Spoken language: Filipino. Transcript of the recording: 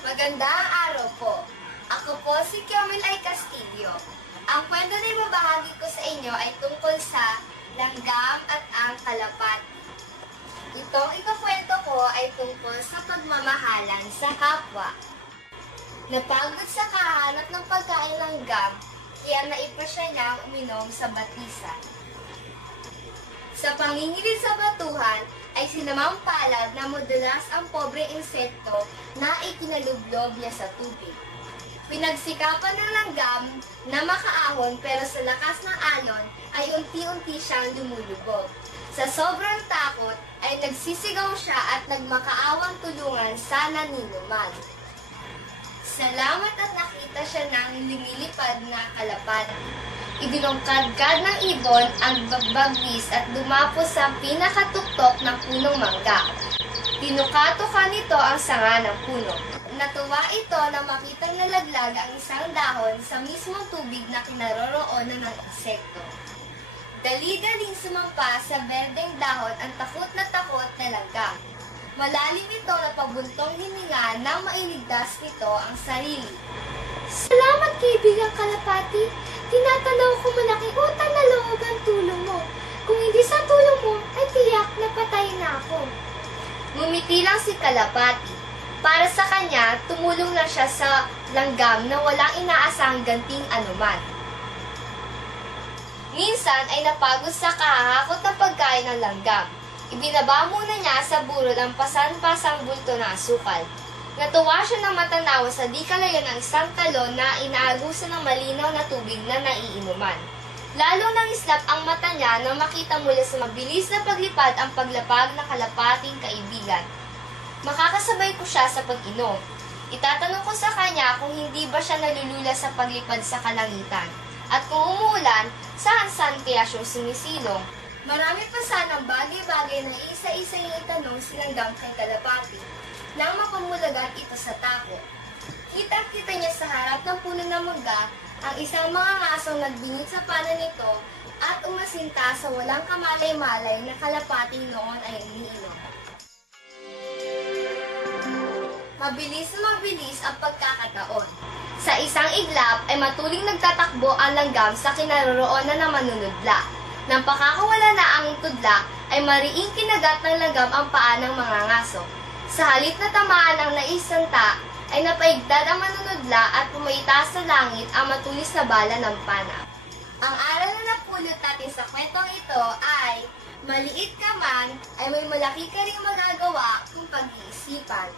Magandang araw po. Ako po si Kiomel Ay Castillo. Ang kwento na ibabahagi ko sa inyo ay tungkol sa langgam at ang kalapati. Itong ikakwento ko ay tungkol sa pagmamahalan sa kapwa. Napagod sa kahanap ng pagkain langgam, kaya naipasya niyang uminom sa batisan. Sa pangingilid sa batuhan ay sinamang palad na madalas ang pobreng insekto na ikinalublob niya sa tubig. Pinagsikapan ng langgam na makaahon pero sa lakas ng alon ay unti-unti siyang lumulubog. Sa sobrang takot ay nagsisigaw siya at nagmakaawang tulungan sa naninuman. Salamat at nakita siya ng lumilipad na kalapati. Idinungkadkad ng ibon ang bagbagis at dumapo sa pinakatuktok ng punong mangga. Tinuka-tuka nito ang sanga ng puno. Natuwa ito na makitang nalaglag ang isang dahon sa mismong tubig na kinaroroonan ng insekto. Dali-daling sumampa sa berdeng dahon ang takot na langgam. Malalim ito na pabuntong hininga nang mailigtas nito ang sarili. Salamat, kaibigang kalapati. Tinatanaw ko malaking utang na loob ang tulong mo. Kung hindi sa tulong mo, ay tiyak na patay na ako. Ngumiti lang si kalapati. Para sa kanya, tumulong na siya sa langgam na walang inaasang ganting anuman. Minsan ay napagod sa kahahakot ng pagkain ng langgam. Ibinaba muna niya sa burol ang pasan-pasang bulto na asukal. Natuwa siya ng matanawa sa di kalayo ng isang talon na inaagusan ng malinaw na tubig na naiinuman. Lalo nang islap ang mata niya nang makita mula sa mabilis na paglipad ang paglapag ng kalapating kaibigan. Makakasabay ko siya sa pag-inom. Itatanong ko sa kanya kung hindi ba siya nalulula sa paglipad sa kalangitan. At kung umuulan, saan-saan kaya siyang sumisilong. Marami pa sanang bagay-bagay na isa-isa yung itanong si langgam kay kalapati nang mapamulagan ito sa takot. Kitang-kita niya sa harap ng puno ng mangga ang isang mga ngasong nagbingit sa pana nito at umasinta sa walang kamalay-malay na kalapati noon ay iniinom. Mabilis na mabilis ang pagkakataon. Sa isang iglap ay matuling nagtatakbo ang langgam sa kinaroroonan ng manunudla. Nang pakakawala na ang tudla, ay mariing kinagat ng langgam ang paa ng mga ngaso. Sa halip na tamaan ang naisanta, ay napaigdad ang manunudla at pumaitaas sa langit ang matulis na bala ng pana. Ang aral na napulot natin sa kwentong ito ay, maliit ka man, ay may malaki ka ring magagawa kung pag-iisipan.